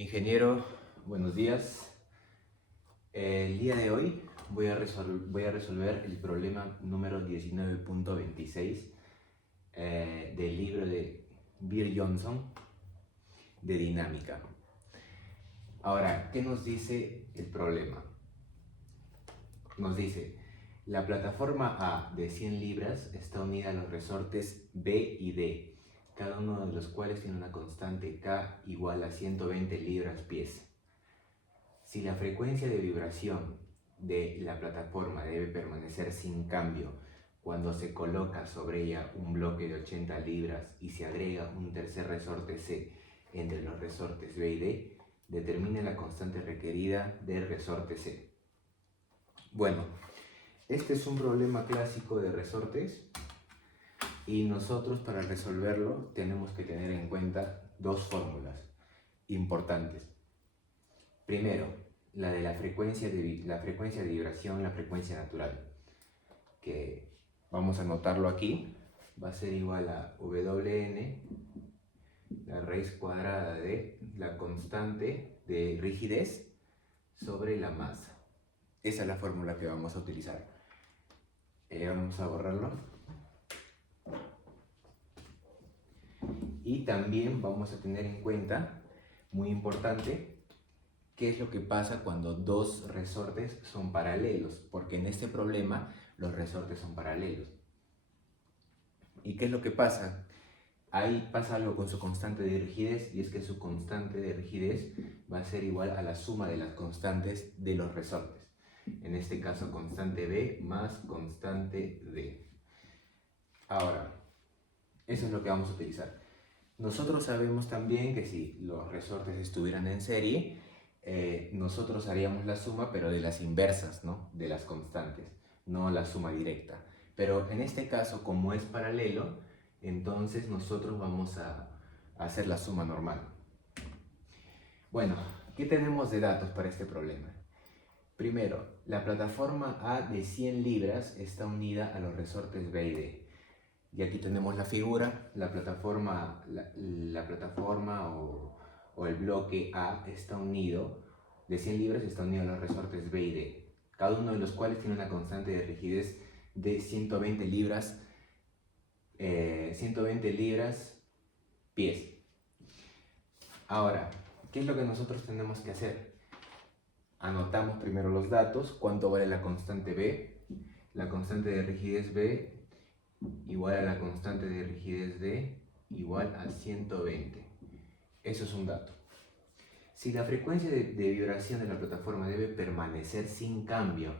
Ingeniero, buenos días. El día de hoy voy a resolver el problema número 19.26 del libro de Bill Johnson de dinámica. Ahora, ¿qué nos dice el problema? Nos dice, la plataforma A de 100 libras está unida a los resortes B y D, cada uno de los cuales tiene una constante K igual a 120 libras-pies. Si la frecuencia de vibración de la plataforma debe permanecer sin cambio cuando se coloca sobre ella un bloque de 80 libras y se agrega un tercer resorte C entre los resortes B y D, determine la constante requerida del resorte C. Bueno, este es un problema clásico de resortes y nosotros para resolverlo tenemos que tener en cuenta dos fórmulas importantes. Primero, la de la frecuencia de vibración, la frecuencia natural, que vamos a anotarlo aquí, va a ser igual a Wn, la raíz cuadrada de la constante de rigidez sobre la masa. Esa es la fórmula que vamos a utilizar. Vamos a borrarlo. Y también vamos a tener en cuenta, muy importante, qué es lo que pasa cuando dos resortes son paralelos, porque en este problema los resortes son paralelos. ¿Y qué es lo que pasa? Ahí pasa algo con su constante de rigidez, y es que su constante de rigidez va a ser igual a la suma de las constantes de los resortes. En este caso, constante B más constante D. Ahora, eso es lo que vamos a utilizar. Nosotros sabemos también que si los resortes estuvieran en serie, nosotros haríamos la suma, pero de las inversas, ¿no? De las constantes, no la suma directa. Pero en este caso, como es paralelo, entonces nosotros vamos a hacer la suma normal. Bueno, ¿qué tenemos de datos para este problema? Primero, la plataforma A de 100 libras está unida a los resortes B y D. Y aquí tenemos la figura, la plataforma o el bloque A está unido, de 100 libras está unido a los resortes B y D, cada uno de los cuales tiene una constante de rigidez de 120 libras, 120 libras pies. Ahora, ¿qué es lo que nosotros tenemos que hacer? Anotamos primero los datos, cuánto vale la constante B, la constante de rigidez B igual a la constante de rigidez D igual a 120. Eso es un dato. Si la frecuencia de vibración de la plataforma debe permanecer sin cambio,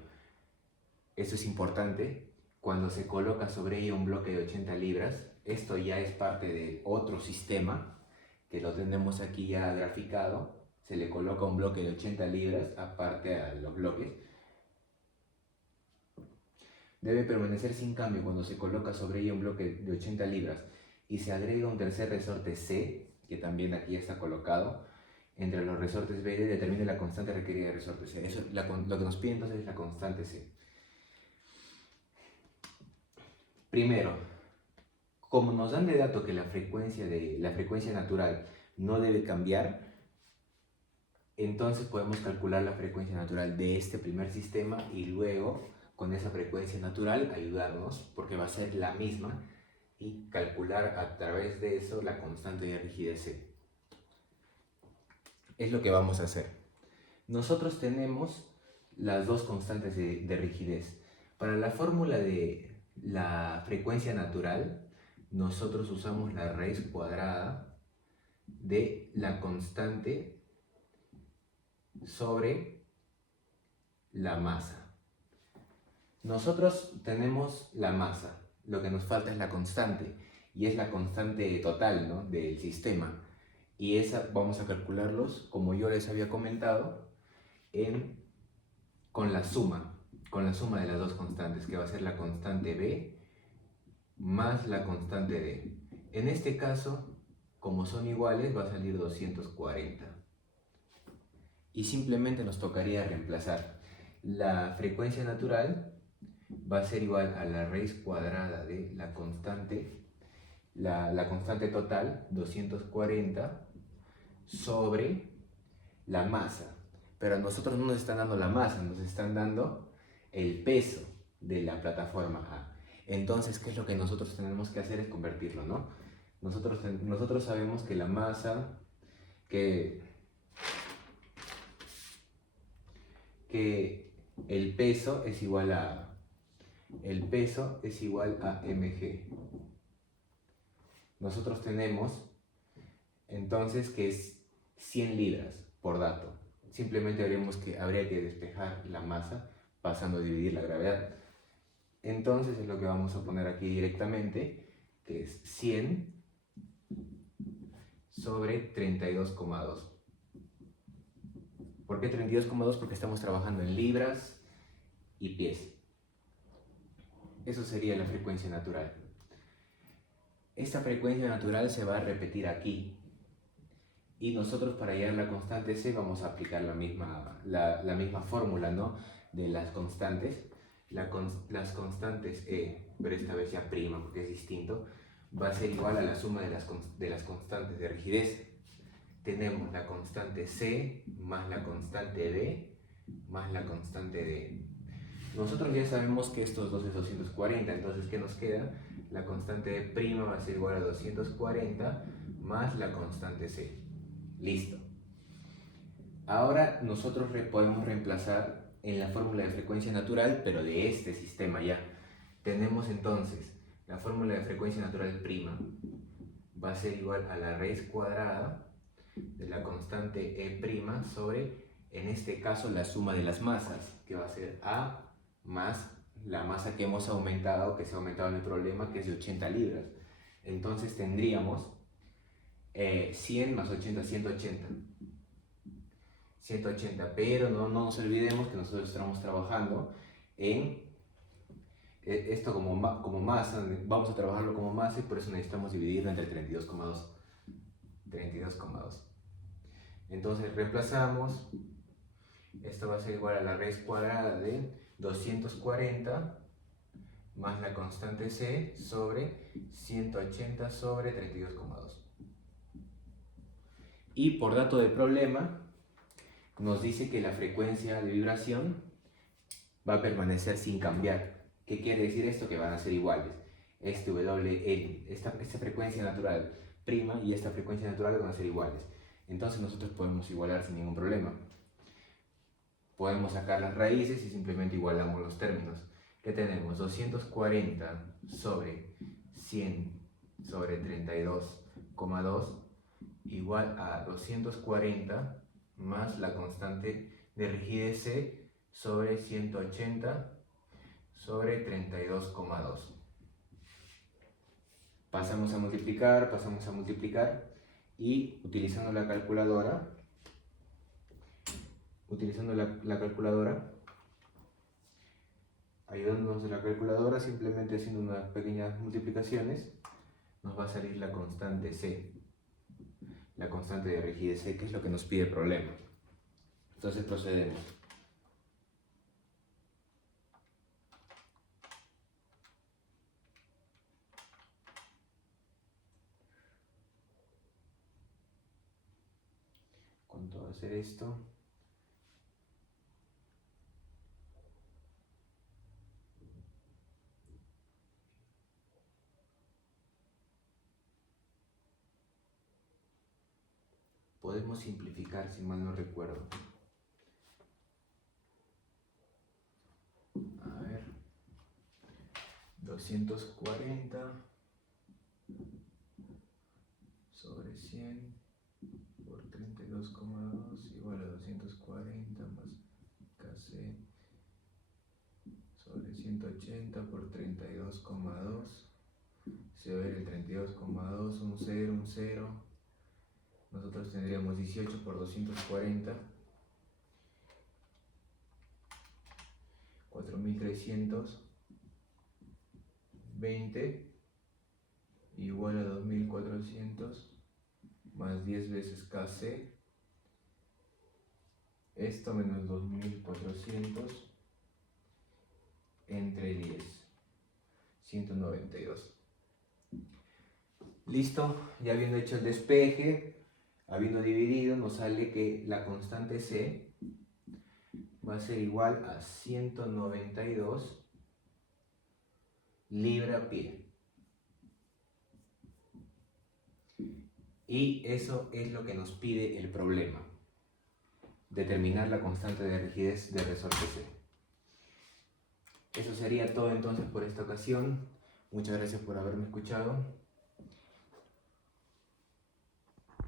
eso es importante, cuando se coloca sobre ella un bloque de 80 libras, esto ya es parte de otro sistema, que lo tenemos aquí ya graficado, se le coloca un bloque de 80 libras aparte a los bloques, debe permanecer sin cambio cuando se coloca sobre ella un bloque de 80 libras y se agrega un tercer resorte C, que también aquí está colocado, entre los resortes B y D, determine la constante requerida del resorte C. Eso, lo que nos pide entonces es la constante C. Primero, como nos dan de dato que la frecuencia natural no debe cambiar, entonces podemos calcular la frecuencia natural de este primer sistema y luego con esa frecuencia natural ayudarnos, porque va a ser la misma, y calcular a través de eso la constante de rigidez C. Es lo que vamos a hacer. Nosotros tenemos las dos constantes de rigidez. Para la fórmula de la frecuencia natural, nosotros usamos la raíz cuadrada de la constante sobre la masa. Nosotros tenemos la masa, lo que nos falta es la constante, y es la constante total, ¿no?, del sistema. Y esa vamos a calcularlos, como yo les había comentado, con la suma de las dos constantes, que va a ser la constante B más la constante D. En este caso, como son iguales, va a salir 240. Y simplemente nos tocaría reemplazar la frecuencia natural, va a ser igual a la raíz cuadrada de la constante, la constante total, 240, sobre la masa, pero a nosotros no nos están dando la masa, nos están dando el peso de la plataforma A. Entonces, ¿qué es lo que nosotros tenemos que hacer? Es convertirlo, ¿no? Nosotros sabemos que la masa, que el peso es igual a mg. Nosotros tenemos entonces que es 100 libras por dato. Simplemente habría que despejar la masa pasando a dividir la gravedad. Entonces es lo que vamos a poner aquí directamente, que es 100 sobre 32,2. ¿Por qué 32,2? Porque estamos trabajando en libras y pies. Eso sería la frecuencia natural. Esta frecuencia natural se va a repetir aquí. Y nosotros para hallar la constante C vamos a aplicar la misma fórmula, ¿no? De las constantes. Las constantes E, pero esta vez ya prima porque es distinto, va a ser igual a la suma de las constantes de rigidez. Tenemos la constante C más la constante D más la constante D. Nosotros ya sabemos que estos dos es 240, entonces ¿qué nos queda? La constante D' va a ser igual a 240 más la constante C. Listo. Ahora nosotros podemos reemplazar en la fórmula de frecuencia natural, pero de este sistema ya. Tenemos entonces la fórmula de frecuencia natural prima va a ser igual a la raíz cuadrada de la constante E' sobre, en este caso, la suma de las masas, que va a ser A más la masa que hemos aumentado, que se ha aumentado en el problema, que es de 80 libras. Entonces tendríamos 100 más 80, 180. 180, pero no nos olvidemos que nosotros estamos trabajando en esto como masa, vamos a trabajarlo como masa y por eso necesitamos dividirlo entre 32,2. 32,2. Entonces reemplazamos, esto va a ser igual a la raíz cuadrada de 240 más la constante C sobre 180 sobre 32,2. Y por dato de problema, nos dice que la frecuencia de vibración va a permanecer sin cambiar. ¿Qué quiere decir esto? Que van a ser iguales. Este WL, esta frecuencia natural prima y esta frecuencia natural van a ser iguales. Entonces nosotros podemos igualar sin ningún problema. Podemos sacar las raíces y simplemente igualamos los términos. ¿Qué tenemos? 240 sobre 100 sobre 32,2 igual a 240 más la constante de rigidez C sobre 180 sobre 32,2. Pasamos a multiplicar y utilizando la calculadora, ayudándonos de la calculadora, simplemente haciendo unas pequeñas multiplicaciones, nos va a salir la constante C, la constante de rigidez C, que es lo que nos pide el problema. Entonces procedemos. ¿Cuánto va a ser esto? Podemos simplificar, si mal no recuerdo. A ver, 240 sobre 100 por 32,2 igual a 240 más KC sobre 180 por 32,2. Se va a ver el 32,2, un 0, un 0. Nosotros tendríamos 18 por 240, 4.320 igual a 2.400 más 10 veces KC. Esto menos 2.400 entre 10, 192. Listo, ya habiendo hecho el despeje, Habiendo dividido, nos sale que la constante C va a ser igual a 192 libra-pie. Y eso es lo que nos pide el problema. Determinar la constante de rigidez de resorte C. Eso sería todo entonces por esta ocasión. Muchas gracias por haberme escuchado.